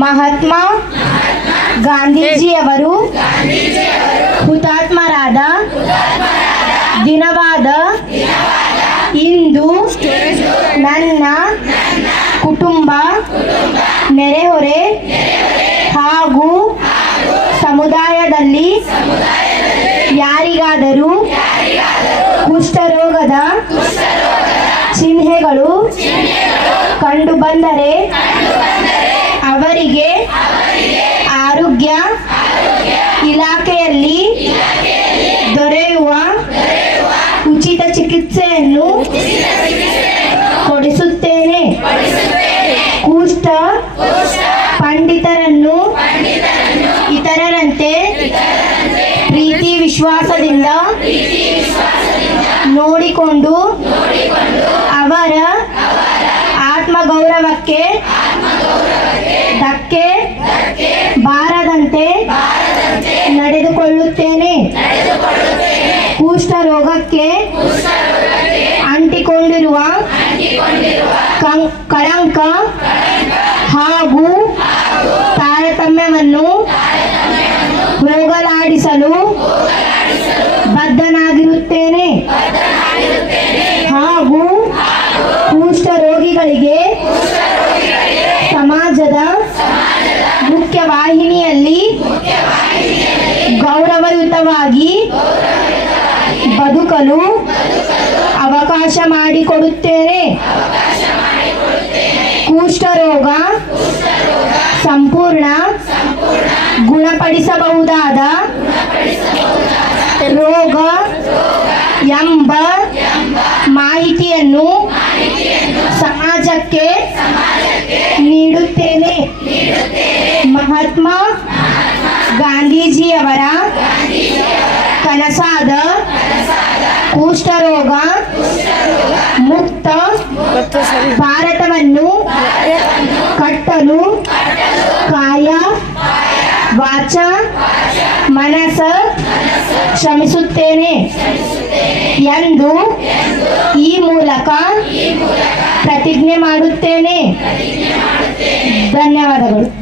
ಮಹಾತ್ಮ ಗಾಂಧೀಜಿಯವರು ಹುತಾತ್ಮರಾದ ದಿನವಾದ ಇಂದು ನನ್ನ ಕುಟುಂಬ ನೆರೆಹೊರೆ ಹಾಗೂ ಸಮುದಾಯದಲ್ಲಿ ಯಾರಿಗಾದರೂ ಕುಷ್ಠರೋಗದ ಚಿಹ್ನೆಗಳು ಕಂಡುಬಂದರೆ ಅವರಿಗೆ ಆರೋಗ್ಯ ಇಲಾಖೆಯಲ್ಲಿ ದೊರೆಯುವ ಉಚಿತ ಚಿಕಿತ್ಸೆಯನ್ನು ಕೊಡಿಸುತ್ತೇನೆ. ಕೂಷ್ಟ ಪಂಡಿತರನ್ನು ಇತರರಂತೆ ಪ್ರೀತಿ ವಿಶ್ವಾಸದಿಂದ ನೋಡಿಕೊಂಡು ಅವರ ಆತ್ಮಗೌರವಕ್ಕೆ ಕುಷ್ಠ ರೋಗಕ್ಕೆ ಅಂಟಿಕೊಂಡಿರುವ ಕಂ- ಕಳಂಕ ಹಾಗೂ ತಾರತಮ್ಯವನ್ನು ಹೋಗಲಾಡಿಸಲು ಗೌರವಯುತವಾಗಿ ಬದುಕಲು ಅವಕಾಶ ಮಾಡಿಕೊಡುತ್ತೇನೆ. ಕುಷ್ಠರೋಗ ಸಂಪೂರ್ಣ ಗುಣಪಡಿಸಬಹುದಾದ ರೋಗ ಎಂಬ ಮಾಹಿತಿಯನ್ನು ಸಮಾಜಕ್ಕೆ ಗಾಂಧೀಜಿಯವರ ಕನಸಾದ ಕುಷ್ಠರೋಗ ಮುಕ್ತ ಭಾರತವನ್ನು ಕಟ್ಟಲು ಕಾಯ ವಾಚ ಮನಸ ಶ್ರಮಿಸುತ್ತೇನೆ ಎಂದು ಈ ಮೂಲಕ ಪ್ರತಿಜ್ಞೆ ಮಾಡುತ್ತೇನೆ. ಧನ್ಯವಾದಗಳು.